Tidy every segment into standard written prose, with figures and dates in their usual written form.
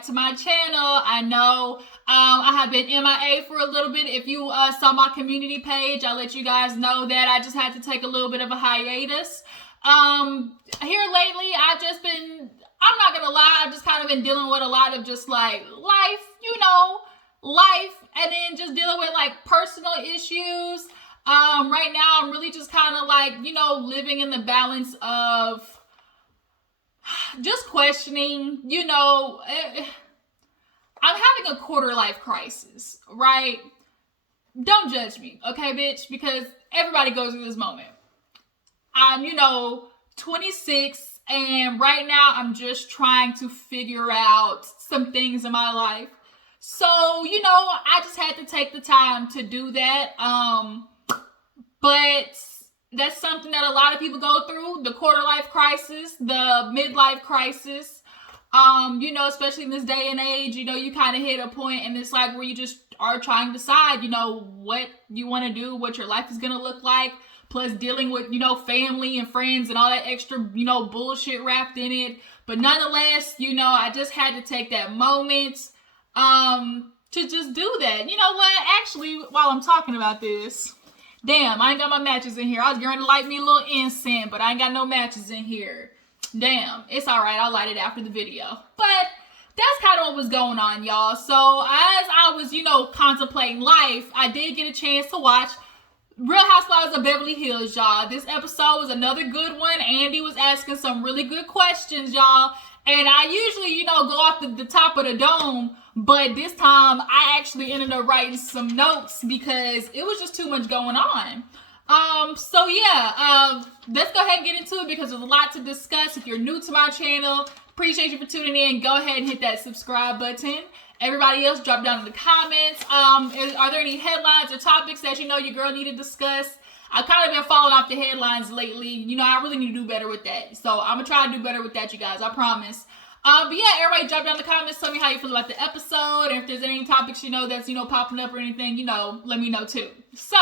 back to my channel. I know I have been MIA for a little bit. If you saw my community page, I let you guys know that I just had to take a little bit of a hiatus. Here lately, I've just been, I'm not gonna lie, I've just kind of been dealing with a lot of just like life, life, and then just dealing with like personal issues. Right now, I'm really just kind of like, living in the balance of just questioning, I'm having a quarter life crisis, right? Don't judge me, okay, bitch, because everybody goes through this moment. I'm, 26, and right now I'm just trying to figure out some things in my life. So, I just had to take the time to do that. But that's something that a lot of people go through, the quarter life crisis, the midlife crisis. Especially in this day and age, you kind of hit a point and it's like where you just are trying to decide, what you want to do, what your life is going to look like, plus dealing with, family and friends and all that extra, bullshit wrapped in it. But nonetheless, I just had to take that moment, to just do that. You know what? Actually, while I'm talking about this, damn, I ain't got my matches in here. I was going to light me a little incense, but I ain't got no matches in here. Damn, it's all right. I'll light it after the video. But that's kind of what was going on, y'all. So as I was, contemplating life, I did get a chance to watch Real Housewives of Beverly Hills, y'all. This episode was another good one. Andy was asking some really good questions, y'all. And I usually, go off the top of the dome. But this time, I actually ended up writing some notes because it was just too much going on. So yeah, let's go ahead and get into it because there's a lot to discuss. If you're new to my channel, appreciate you for tuning in. Go ahead and hit that subscribe button. Everybody else, drop down in the comments. Are there any headlines or topics that your girl need to discuss? I've kind of been falling off the headlines lately. I really need to do better with that. So I'm going to try to do better with that, you guys. I promise. But yeah, everybody drop down in the comments. Tell me how you feel about the episode. And if there's any topics, that's, popping up or anything, let me know too. So,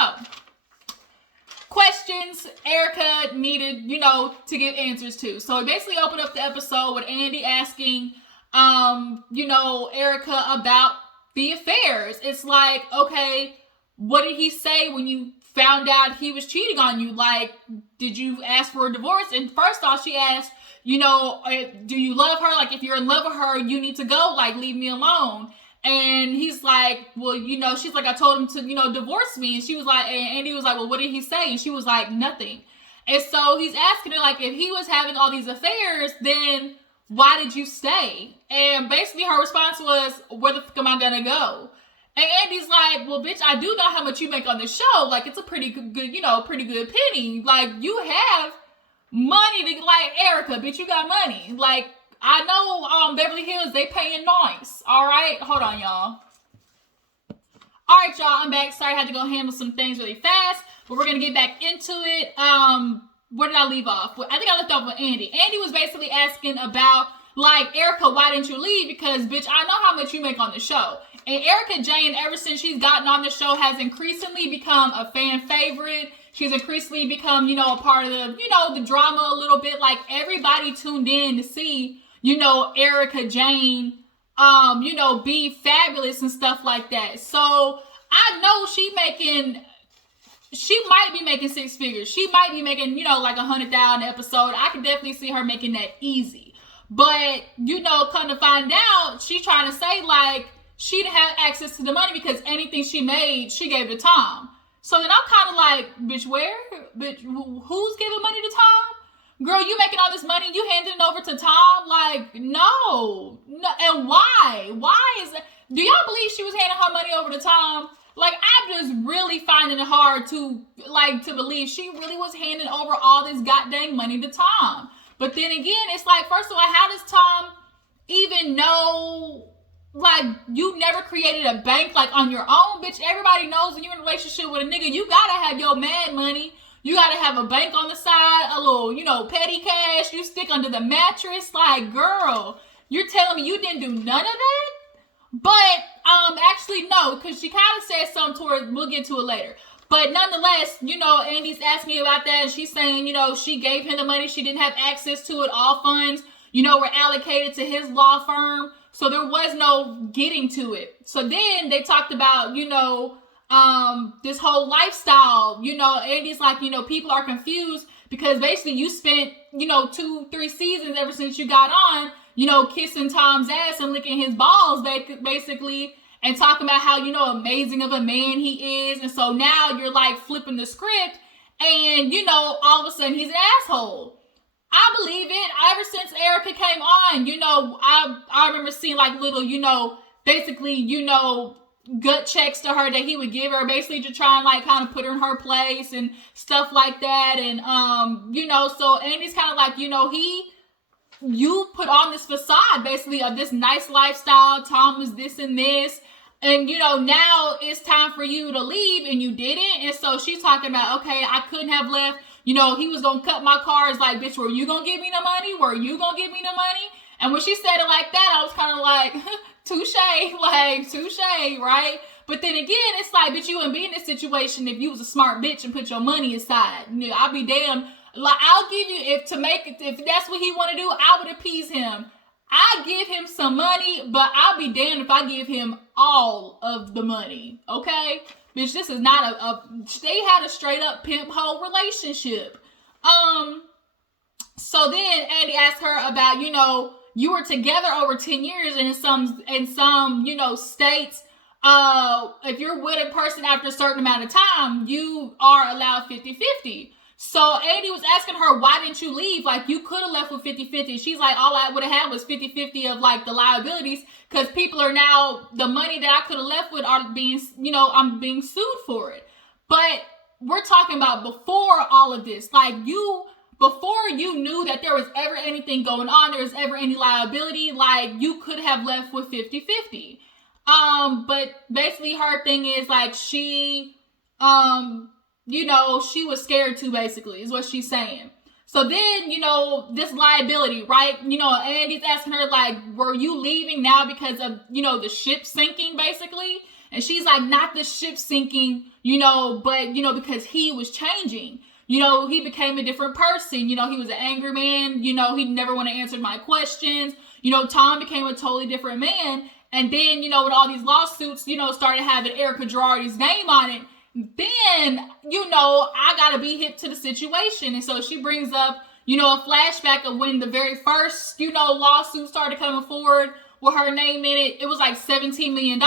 questions Erykah needed, to give answers to. So, it basically opened up the episode with Andy asking, Erykah about the affairs. It's like, okay, what did he say when you found out he was cheating on you? Like, did you ask for a divorce? And first off, she asked, do you love her? Like, if you're in love with her, you need to go, like, leave me alone. And he's like, well, she's like, I told him to, divorce me. And she was like, and Andy was like, well, what did he say? And she was like, nothing. And so he's asking her, like, if he was having all these affairs, then why did you stay? And basically her response was, where the fuck am I gonna go? And Andy's like, well, bitch, I do know how much you make on the show. Like, it's a pretty good, pretty good penny. Like, you have money to, like, Erykah, bitch, you got money. Like, I know Beverly Hills, they paying nice. All right? Hold on, y'all. All right, y'all, I'm back. Sorry, I had to go handle some things really fast, but we're going to get back into it. Where did I leave off? I think I left off with Andy. Andy was basically asking about, like, Erykah, why didn't you leave? Because, bitch, I know how much you make on the show. And Erykah Jayne, ever since she's gotten on the show, has increasingly become a fan favorite. She's increasingly become, a part of the, the drama a little bit. Like, everybody tuned in to see, Erykah Jayne, be fabulous and stuff like that. So, I know she might be making six figures. She might be making, like 100,000 episode. I can definitely see her making that easy. But, come to find out, she's trying to say, like, she didn't have access to the money because anything she made, she gave to Tom. So then I'm kind of like, bitch, where? Bitch, who's giving money to Tom? Girl, you making all this money, you handing it over to Tom? Like, no. And why? Why is that? Do y'all believe she was handing her money over to Tom? Like, I'm just really finding it hard to believe she really was handing over all this goddamn money to Tom. But then again, it's like, first of all, how does Tom even know, like, you never created a bank, like, on your own? Bitch, everybody knows when you're in a relationship with a nigga, you gotta have your mad money. You gotta have a bank on the side, a little, petty cash you stick under the mattress. Like, girl, you're telling me you didn't do none of that? But, actually, no, because she kind of said something toward, we'll get to it later. But nonetheless, Andy's asking me about that, and she's saying, she gave him the money, she didn't have access to it, all funds, were allocated to his law firm. So there was no getting to it. So then they talked about, this whole lifestyle. Andy's like, people are confused because basically you spent, 2-3 seasons ever since you got on, kissing Tom's ass and licking his balls, basically, and talking about how, amazing of a man he is. And so now you're like flipping the script and, all of a sudden he's an asshole. I believe it. Ever since Erykah came on, I remember seeing like little, basically, gut checks to her that he would give her, basically to try and like kind of put her in her place and stuff like that. And, so Andy's kind of like, you put on this facade basically of this nice lifestyle. Tom was this and this. And, now it's time for you to leave and you didn't. And so she's talking about, okay, I couldn't have left. He was going to cut my cards. Like, bitch, were you going to give me the money? Were you going to give me the money? And when she said it like that, I was kind of like, touche, right? But then again, it's like, bitch, you wouldn't be in this situation if you was a smart bitch and put your money aside. I'll be damned. Like, I'll give you, if that's what he want to do, I would appease him. I give him some money, but I'll be damned if I give him all of the money, okay? Bitch, this is not they had a straight up pimp hoe relationship. So then Andy asked her about, you were together over 10 years and in some, states, if you're with a person after a certain amount of time, you are allowed 50-50. So Andy was asking her, why didn't you leave? Like, you could have left with 50-50. She's like, all I would have had was 50-50 of like the liabilities, because people are now, the money that I could have left with are being, I'm being sued for it. But we're talking about before all of this, like before you knew that there was ever anything going on, there was ever any liability, like you could have left with 50-50. But basically her thing is like she she was scared to, basically, is what she's saying. So then, this liability, right? Andy's asking her, like, were you leaving now because of, the ship sinking, basically? And she's like, not the ship sinking, but, because he was changing. He became a different person. He was an angry man. He never want to answer my questions. Tom became a totally different man. And then, with all these lawsuits, started having Erykah Girardi's name on it. Then, I gotta be hip to the situation. And so she brings up, a flashback of when the very first, lawsuit started coming forward with her name in it. It was like $17 million.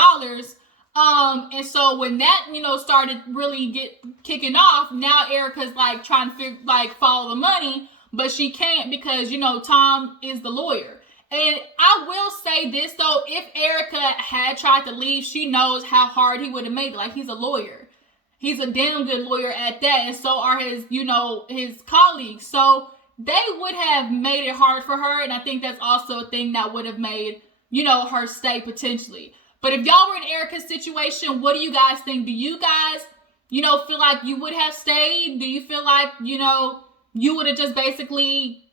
And so when that, started really kicking off, now Erykah's like trying to follow the money, but she can't because, Tom is the lawyer. And I will say this though, if Erykah had tried to leave, she knows how hard he would have made it. Like, he's a lawyer. He's a damn good lawyer at that. And so are his, his colleagues. So they would have made it hard for her. And I think that's also a thing that would have made, her stay potentially. But if y'all were in Erykah's situation, what do you guys think? Do you guys, feel like you would have stayed? Do you feel like, you would have just basically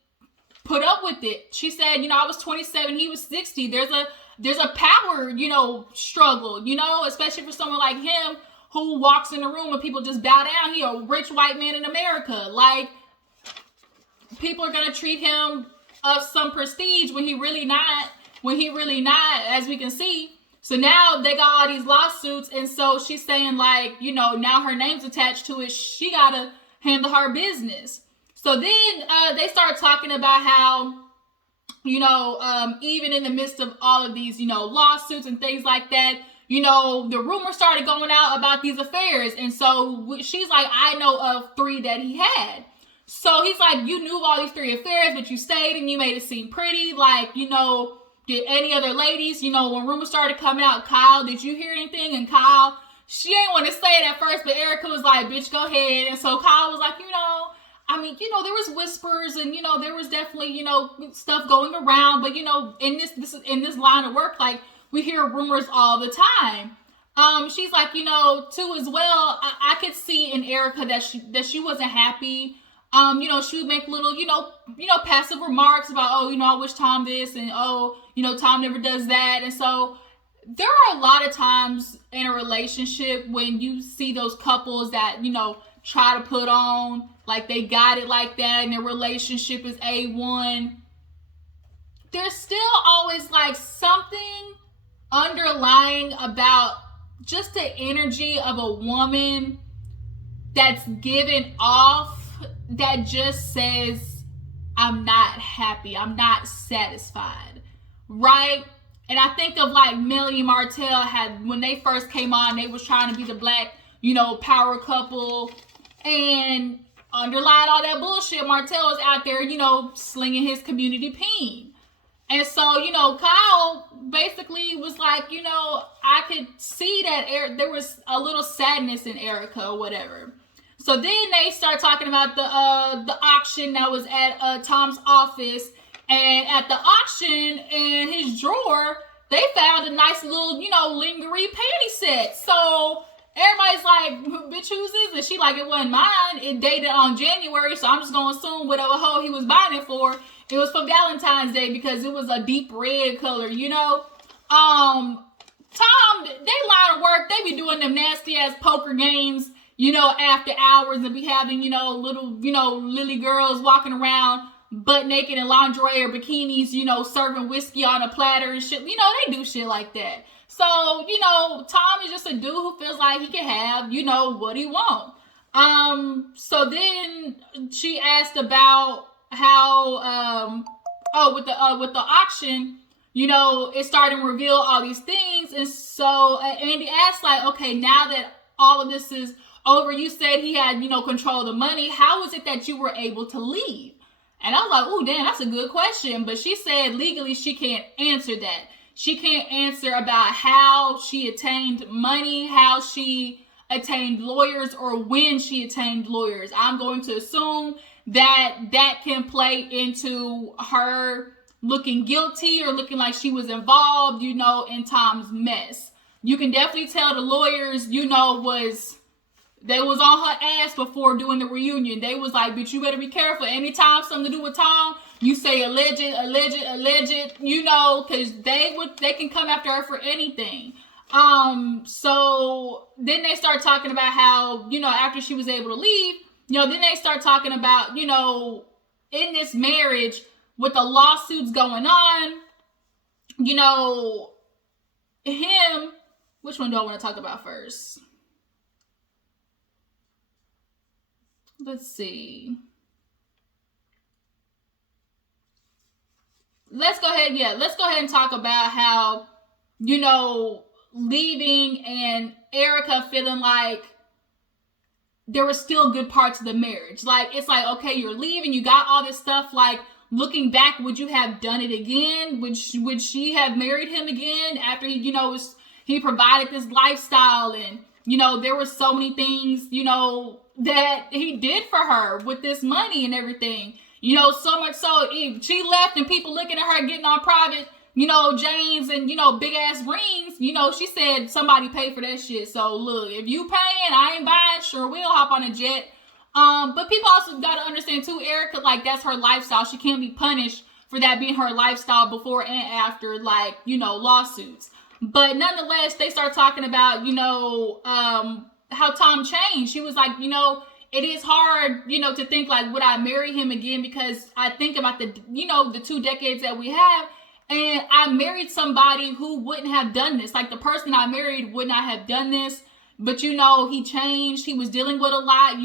put up with it? She said, I was 27, he was 60. There's a power, struggle, especially for someone like him who walks in the room and people just bow down. He a rich white man in America. Like, people are going to treat him of some prestige when he really not, as we can see. So now they got all these lawsuits. And so she's saying like, now her name's attached to it. She got to handle her business. So then they start talking about how, even in the midst of all of these, lawsuits and things like that, the rumors started going out about these affairs. And so she's like, I know of 3 that he had. So he's like, you knew all these 3 affairs, but you stayed and you made it seem pretty. Like, did any other ladies, when rumors started coming out, Kyle, did you hear anything? And Kyle, she ain't want to say it at first, but Erykah was like, bitch, go ahead. And so Kyle was like, there was whispers and, there was definitely, stuff going around. But, in this line of work, like, we hear rumors all the time. She's like, too as well, I could see in Erykah that she wasn't happy. She would make little, passive remarks about, I wish Tom this and, Tom never does that. And so there are a lot of times in a relationship when you see those couples that, try to put on like they got it like that and their relationship is A1. there's still always like something underlying about just the energy of a woman that's given off that just says, I'm not happy, I'm not satisfied, right? And I think of like Millie and Martell had, when they first came on, they was trying to be the black, power couple, and underlying all that bullshit, Martell was out there, slinging his community peen. And so, Kyle basically was like, I could see that there was a little sadness in Erykah or whatever. So then they start talking about the auction that was at Tom's office. And at the auction, in his drawer, they found a nice little, lingerie panty set. So everybody's like, bitch, whose is it? She like, it wasn't mine. It dated on January, so I'm just going to assume whatever hoe he was buying it for, it was for Valentine's Day because it was a deep red color, Tom, they line of work, they be doing them nasty ass poker games, after hours, and be having, little, lily girls walking around butt naked in lingerie or bikinis, serving whiskey on a platter and shit. They do shit like that. So, Tom is just a dude who feels like he can have, what he wants. So then she asked about how, with the auction, it's starting to reveal all these things. And so Andy asked, like, okay, now that all of this is over, you said he had, control of the money. How was it that you were able to leave? And I was like, oh, damn, that's a good question. But she said legally she can't answer that. She can't answer about how she attained money, how she attained lawyers, or when she attained lawyers. I'm going to assume that can play into her looking guilty or looking like she was involved, in Tom's mess. You can definitely tell the lawyers, they was on her ass before doing the reunion. They was like, bitch, you better be careful. Anytime something to do with Tom, you say alleged, because they can come after her for anything. So then they start talking about how, after she was able to leave, then they start talking about, in this marriage with the lawsuits going on, him, which one do I want to talk about first? Let's see. Let's go ahead and talk about how, leaving and Erykah feeling like there were still good parts of the marriage. Like, it's like, okay, you're leaving, you got all this stuff. Like, looking back, would you have done it again? Would she have married him again after he, he provided this lifestyle, and, there were so many things, that he did for her with this money and everything. So much so, if she left and people looking at her getting on private, James and, big ass rings, she said somebody paid for that shit. So look, if you paying, I ain't buying, sure, we'll hop on a jet. But people also got to understand too, Erykah, like, that's her lifestyle. She can't be punished for that being her lifestyle before and after, like, lawsuits. But nonetheless, they start talking about, how Tom changed. She was like, it is hard, to think like, would I marry him again? Because I think about the, the 2 decades that we have, and I married somebody who wouldn't have done this. Like, the person I married would not have done this, but he changed. He was dealing with a lot,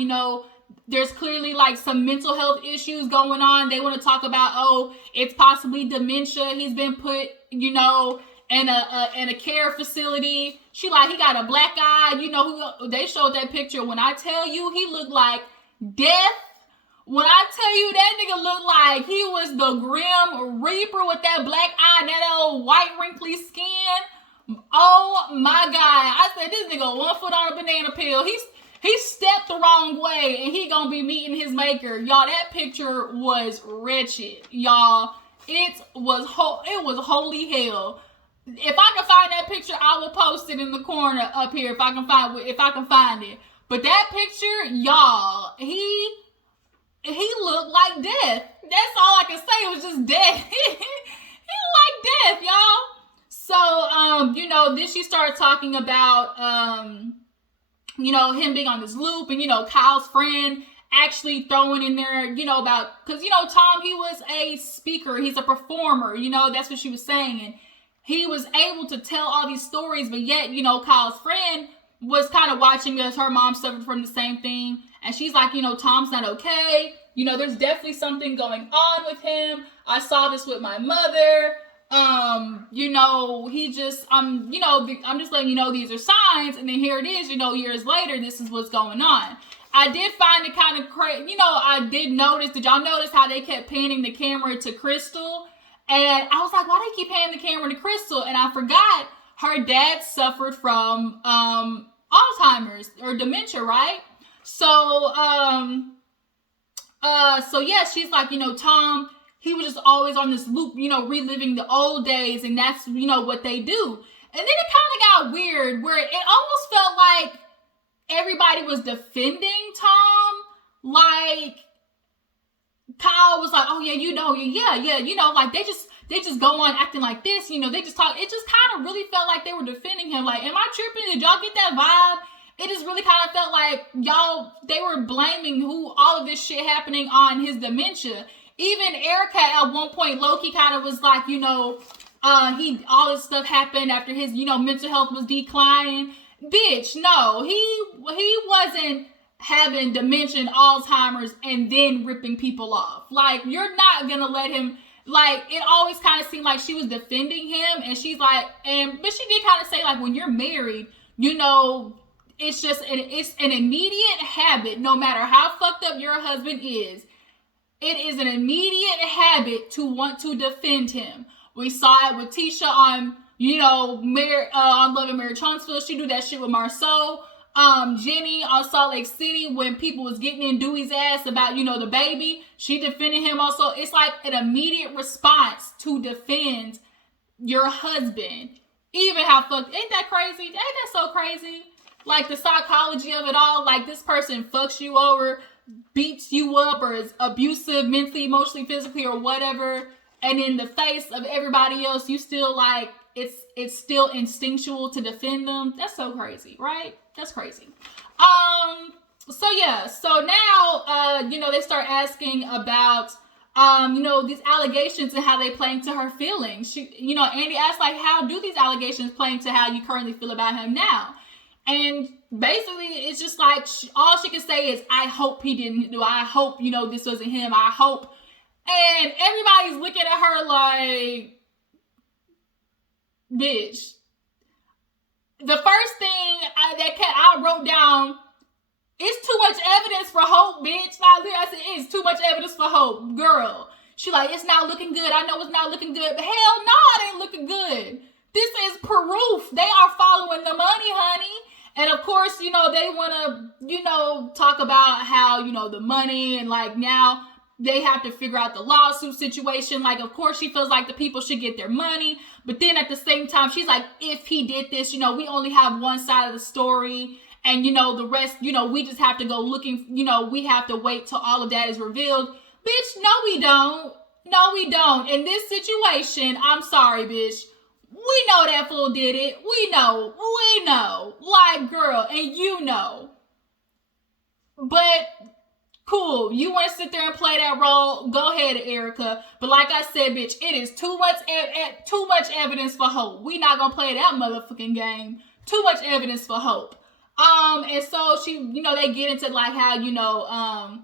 there's clearly like some mental health issues going on. They want to talk about, it's possibly dementia. He's been put, in a care facility. She like, he got a black eye. Who they showed that picture. When I tell you, he looked like death. When I tell you, that nigga looked like he was the Grim Reaper with that black eye and that old white wrinkly skin. Oh my God. I said, this nigga 1 foot on a banana peel. He stepped the wrong way and he gonna be meeting his maker. Y'all, that picture was wretched. Y'all, it was holy hell. If I can find that picture, I will post it in the corner up here if I can find it. But that picture, y'all, he looked like death. That's all I can say. It was just death. He looked like death, y'all. So, then she started talking about, him being on this loop, and, Kyle's friend actually throwing in there, you know, about, because, you know, Tom, he was a speaker, he's a performer, you know, that's what she was saying, and he was able to tell all these stories, but yet, you know, Kyle's friend was kind of watching as her mom suffered from the same thing, and she's like, you know, Tom's not okay, you know, there's definitely something going on with him, I saw this with my mother, you know, he just, you know, I'm just letting you know these are signs, and then here it is, you know, years later, this is what's going on. I did find it kind of crazy, you know, I did notice, did y'all notice how they kept panning the camera to Crystal? And I was like, why do they keep panning the camera to Crystal? And I forgot her dad suffered from, Alzheimer's or dementia, right? So, so yeah, she's like, you know, Tom, he was just always on this loop, you know, reliving the old days, and that's, you know, what they do. And then it kind of got weird, where it almost felt like everybody was defending Tom. Like, Kyle was like, oh yeah, you know, yeah, you know, like they just go on acting like this, you know, they just talk. It just kind of really felt like they were defending him. Like, am I tripping? Did y'all get that vibe? It just really kind of felt like they were blaming all of this shit happening on his dementia. Even Erykah at one point, Loki kind of was like, you know, all this stuff happened after his, you know, mental health was declining. Bitch, no, he wasn't having dementia and Alzheimer's and then ripping people off. Like, you're not gonna let him, like, it always kind of seemed like she was defending him, and she's like, but she did kind of say, like, when you're married, you know, it's an immediate habit, no matter how fucked up your husband is, it is an immediate habit to want to defend him. We saw it with Tisha on, you know, on Love and Marriage Huntsville. She do that shit with Marceau. Jenny on Salt Lake City, when people was getting in Dewey's ass about, you know, the baby, she defended him also. It's like an immediate response to defend your husband. Even how fucked, ain't that crazy? Ain't that so crazy? Like, the psychology of it all, like, this person fucks you over, beats you up, or is abusive mentally, emotionally, physically, or whatever, and in the face of everybody else, you still, like, it's still instinctual to defend them. That's so crazy, right? That's crazy. So yeah, so now, you know, they start asking about, you know, these allegations and how they play into her feelings. She, you know, Andy asked, like, how do these allegations play into how you currently feel about him now? And basically, it's just like, all she can say is, I hope he didn't do, I hope, you know, this wasn't him, I hope. And everybody's looking at her like, bitch. The first thing I wrote down, it's too much evidence for hope, bitch. I said, it's too much evidence for hope, girl. She like, it's not looking good. I know it's not looking good, but hell no, it ain't looking good. This is proof. They are following the money, honey. And of course, you know, they want to, you know, talk about how, you know, the money, and like now they have to figure out the lawsuit situation. Like, of course, she feels like the people should get their money. But then at the same time, she's like, if he did this, you know, we only have one side of the story. And, you know, the rest, you know, we just have to go looking, you know, we have to wait till all of that is revealed. Bitch, no, we don't. No, we don't. In this situation, I'm sorry, bitch. We know that fool did it. We know. Like, girl, and you know. But, cool. You want to sit there and play that role? Go ahead, Erykah. But like I said, bitch, it is too much evidence for hope. We not gonna play that motherfucking game. Too much evidence for hope. And so she, you know, they get into like how, you know,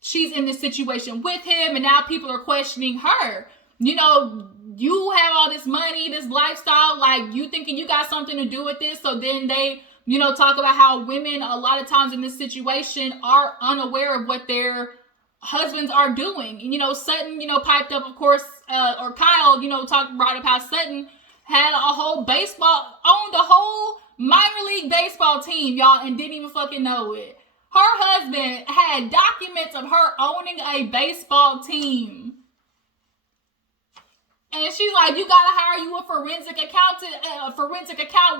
she's in this situation with him, and now people are questioning her. You know, you have all this money, this lifestyle, like, you thinking you got something to do with this? So then they, you know, talk about how women a lot of times in this situation are unaware of what their husbands are doing. And, you know, Sutton, you know, piped up, of course, or Kyle, you know, brought up how Sutton had owned a whole minor league baseball team, y'all, and didn't even fucking know it. Her husband had documents of her owning a baseball team. And she's like, you gotta hire you a forensic accountant,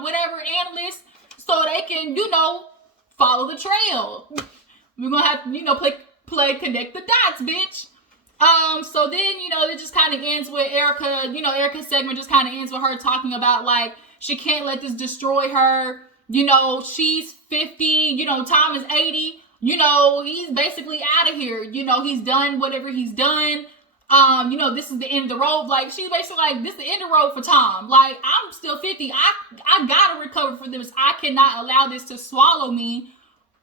whatever, analyst, so they can, you know, follow the trail. We're gonna have to, you know, play connect the dots, bitch. So then, you know, it just kind of ends with Erykah, you know, Erykah's segment just kind of ends with her talking about, like, she can't let this destroy her. You know, she's 50, you know, Tom is 80. you know, he's basically out of here. You know, he's done whatever he's done. You know, this is the end of the road. Like, she's basically like, this is the end of the road for Tom. Like, I'm still 50. I gotta recover from this. I cannot allow this to swallow me,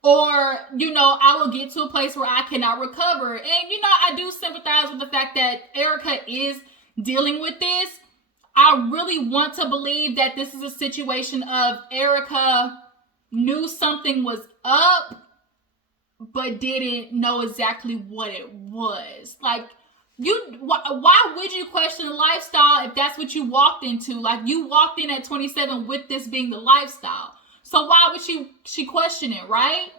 or, you know, I will get to a place where I cannot recover. And, you know, I do sympathize with the fact that Erykah is dealing with this. I really want to believe that this is a situation of Erykah knew something was up, but didn't know exactly what it was. Like, why would you question the lifestyle if that's what you walked into? Like, you walked in at 27 with this being the lifestyle. So why would she question it, right?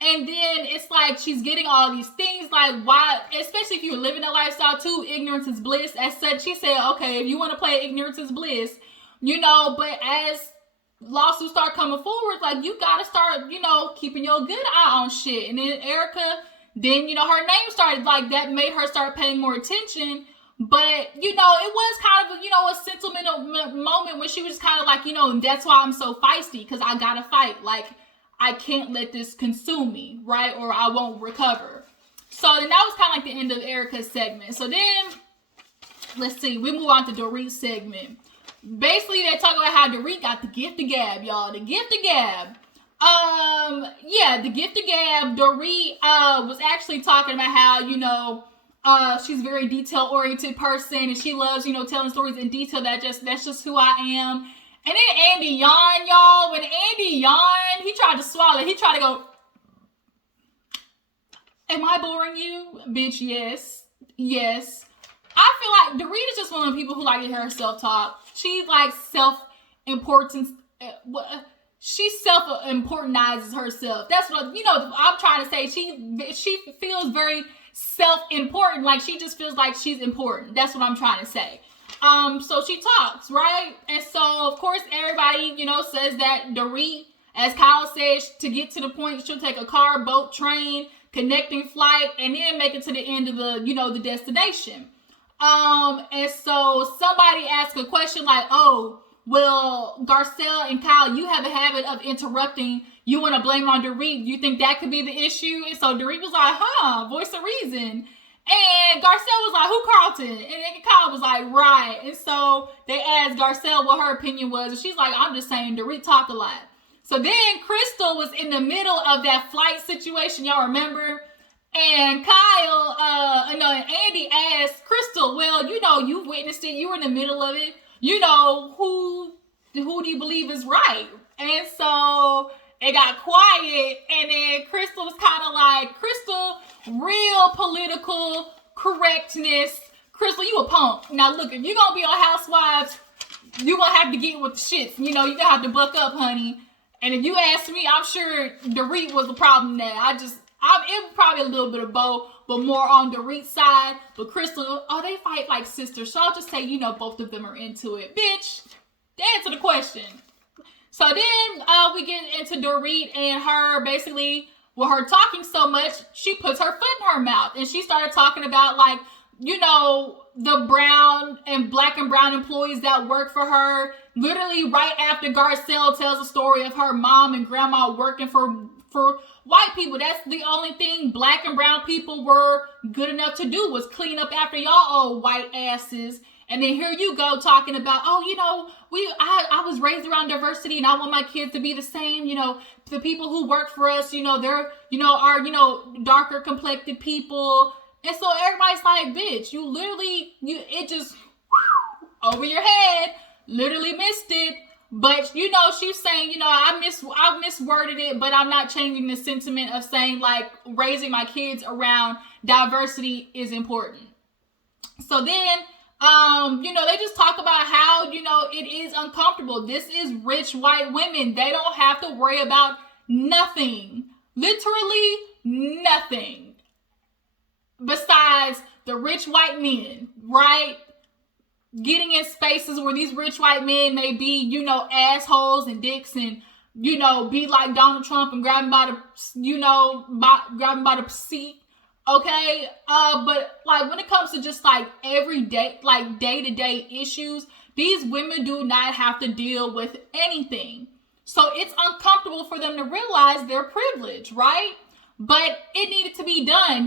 And then it's like she's getting all these things. Like, why, especially if you're living that lifestyle too, ignorance is bliss. As such, she said, okay, if you want to play ignorance is bliss, you know, but as lawsuits start coming forward, like, you gotta start, you know, keeping your good eye on shit. And then Erykah, then, you know, her name started, like, that made her start paying more attention. But, you know, it was kind of, you know, a sentimental moment when she was kind of like, you know, and that's why I'm so feisty, because I gotta fight. Like, I can't let this consume me, right? Or I won't recover. So then that was kind of like the end of Erykah's segment. So then, let's see, we move on to Dorits' segment. Basically, they talk about how Dorit got the gift of gab, y'all. The gift of gab. Yeah, the gift of gab. Dorit was actually talking about how, you know, she's a very detail-oriented person, and she loves, you know, telling stories in detail. That's just who I am. And then Andy yawned, y'all. When Andy yawned, he tried to swallow. He tried to go, am I boring you? Bitch, yes. Yes. I feel like Dorit is just one of the people who like to hear herself talk. She's like self-importance. She self-importantizes herself. That's what, you know, I'm trying to say. She feels very self-important. Like, she just feels like she's important. That's what I'm trying to say. So she talks, right? And so, of course, everybody, you know, says that Dorit, as Kyle says, to get to the point, she'll take a car, boat, train, connecting flight, and then make it to the end of the, you know, the destination. And so somebody asked a question like, oh, well, Garcelle and Kyle, you have a habit of interrupting. You want to blame on Dorit. You think that could be the issue? And so Dorit was like, voice of reason. And Garcelle was like, who, Carlton? And then Kyle was like, right. And so they asked Garcelle what her opinion was. And she's like, I'm just saying Dorit talk a lot. So then Crystal was in the middle of that flight situation. Y'all remember? And Kyle, and Andy asked Crystal, well, you know, you witnessed it. You were in the middle of it. You know, who do you believe is right? And so it got quiet. And then Crystal was kind of like, Crystal, real political correctness. Crystal, you a punk. Now, look, if you're going to be on Housewives, you're going to have to get with the shits. You know, you're going to have to buck up, honey. And if you ask me, I'm sure Dorit was the problem there. It was probably a little bit of both, but more on Dorit's side. But Crystal, they fight like sisters. So I'll just say, you know, both of them are into it. Bitch, answer the question. So then we get into Dorit and her basically, with her talking so much, she puts her foot in her mouth. And she started talking about, like, you know, the black and brown employees that work for her. Literally right after Garcelle tells a story of her mom and grandma working for white people. That's the only thing black and brown people were good enough to do, was clean up after y'all old white asses. And then here you go talking about, oh, you know, I was raised around diversity and I want my kids to be the same. You know, the people who work for us, you know, they're, you know, are, you know, darker complected people. And so everybody's like, bitch, you literally, it just over your head, literally missed it. But, you know, she's saying, you know, I misworded it, but I'm not changing the sentiment of saying, like, raising my kids around diversity is important. So then, you know, they just talk about how, you know, it is uncomfortable. This is rich white women. They don't have to worry about nothing. Literally nothing. Besides the rich white men, right? Getting in spaces where these rich white men may be, you know, assholes and dicks and, you know, be like Donald Trump and grab him by the, you know, grab him by the seat. Okay. But like when it comes to just like everyday, like day-to-day issues, these women do not have to deal with anything. So it's uncomfortable for them to realize their privilege, right? but it needed to be done.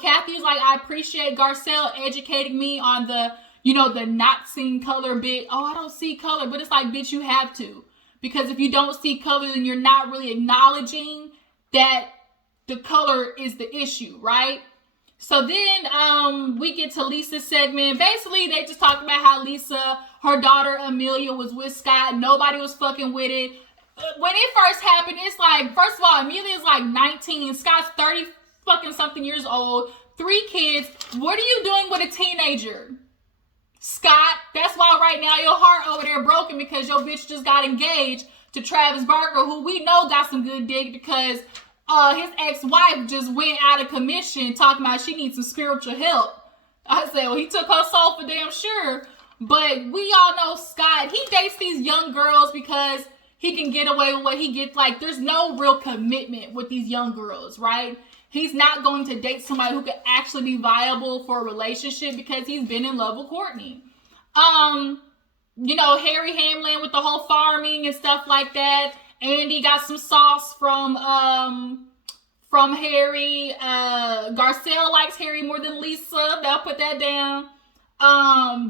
Kathy's like, I appreciate Garcelle educating me on the not seeing color bit. Oh, I don't see color. But it's like, bitch, you have to. Because if you don't see color, then you're not really acknowledging that the color is the issue, right? So then we get to Lisa's segment. Basically, they just talked about how Lisa, her daughter Amelia, was with Scott. Nobody was fucking with it. When it first happened, it's like, first of all, Amelia's like 19. Scott's 30 fucking something years old. 3 kids. What are you doing with a teenager? Scott, that's why right now your heart over there broken because your bitch just got engaged to Travis Barker, who we know got some good dick because his ex-wife just went out of commission talking about she needs some spiritual help. I said, well, he took her soul for damn sure. But we all know Scott, he dates these young girls because he can get away with what he gets. Like, there's no real commitment with these young girls, right? He's not going to date somebody who could actually be viable for a relationship because he's been in love with Courtney. Harry Hamlin with the whole farming and stuff like that. Andy got some sauce from Harry. Garcelle likes Harry more than Lisa. They'll put that down.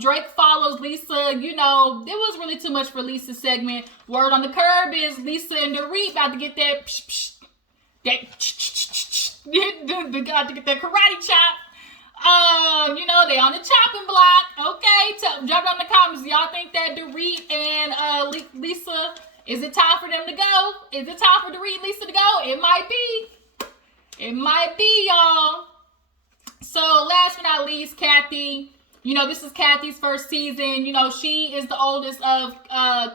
Drake follows Lisa. It was really too much for Lisa's segment. Word on the curb is Lisa and Dorit about to get that they got to get that karate chop. They on the chopping block. Okay, drop down in the comments. Y'all think that Dorit and Lisa, is it time for them to go? Is it time for Dorit and Lisa to go? It might be. It might be, y'all. So last but not least, Kathy. This is Kathy's first season. She is the oldest of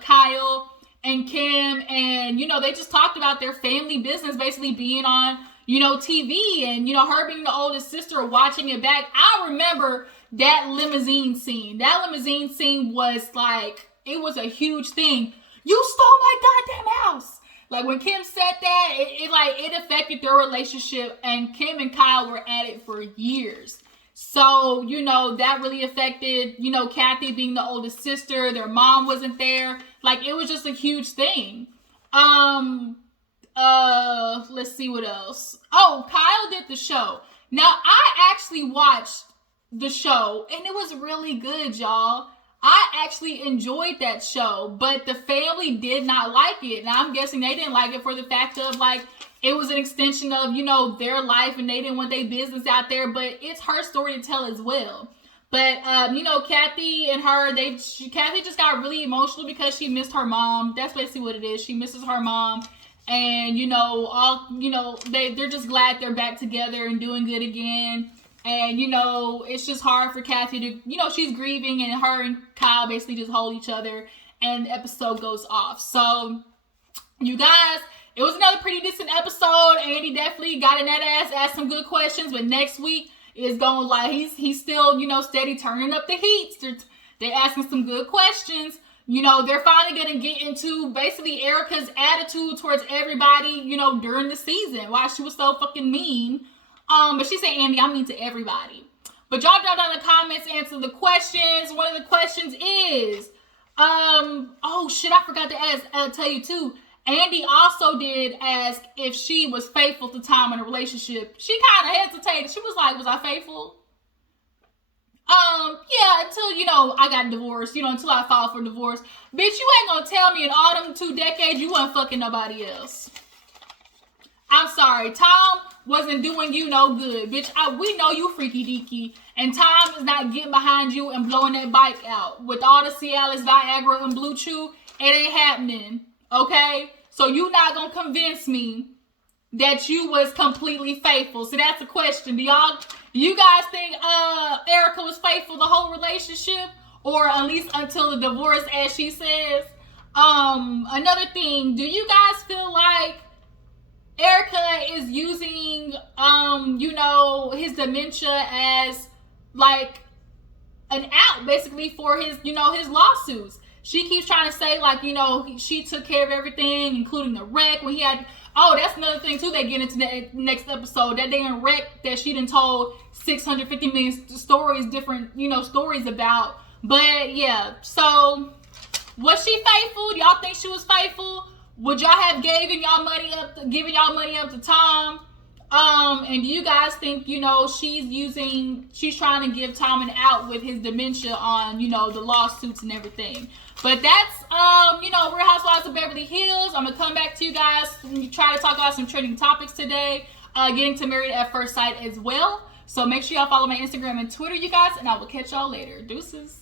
Kyle and Kim. And, they just talked about their family business basically being on, TV. And, her being the oldest sister, watching it back. I remember that limousine scene. That limousine scene was like, it was a huge thing. You stole my goddamn house. Like, when Kim said that, it affected their relationship. And Kim and Kyle were at it for years. So, that really affected, Kathy being the oldest sister. Their mom wasn't there. Like, it was just a huge thing. Let's see what else. Oh, Kyle did the show. Now, I actually watched the show, and it was really good, y'all. I actually enjoyed that show, but the family did not like it. Now, I'm guessing they didn't like it for the fact of, like, it was an extension of, their life, and they didn't want their business out there, but it's her story to tell as well. But, Kathy and her, Kathy just got really emotional because she missed her mom. That's basically what it is. She misses her mom. And, they're just glad they're back together and doing good again. And, it's just hard for Kathy to, she's grieving, and her and Kyle basically just hold each other, and the episode goes off. So, you guys, it was another pretty decent episode. Andy definitely got in that ass, asked some good questions, but next week is going like, he's still, steady turning up the heat. They're asking some good questions. They're finally going to get into basically Erykah's attitude towards everybody, during the season. Why she was so fucking mean. But she said, Andy, I'm mean to everybody. But y'all drop down in the comments, answer the questions. One of the questions is, oh shit, I forgot to tell you too. Andy also did ask if she was faithful to Tom in a relationship. She kind of hesitated. She was like, was I faithful? Yeah, until, I got divorced, until I filed for divorce. Bitch, you ain't gonna tell me in all them 2 decades you wasn't fucking nobody else. I'm sorry, Tom wasn't doing you no good. Bitch, we know you freaky deaky, and Tom is not getting behind you and blowing that bike out. With all the Cialis, Viagra, and Blue Chew, it ain't happening, okay? So you not gonna convince me that you was completely faithful. So that's a question. Do you guys think Erykah was faithful the whole relationship, or at least until the divorce, as she says? Another thing, do you guys feel like Erykah is using his dementia as like an out basically for his his lawsuits? She keeps trying to say like she took care of everything, including the wreck when he had. Oh, that's another thing too. They get into the next episode, that damn wreck that she done told 650 million stories, different stories about. But yeah, so was she faithful? Do y'all think she was faithful, Would y'all have given y'all money up to Tom? And do you guys think, you know, she's trying to give Tom an out with his dementia on, you know, the lawsuits and everything. But that's, you know, Real Housewives of Beverly Hills. I'm going to come back to you guys and try to talk about some trending topics today. Getting to Married at First Sight as well. So make sure y'all follow my Instagram and Twitter, you guys, and I will catch y'all later. Deuces.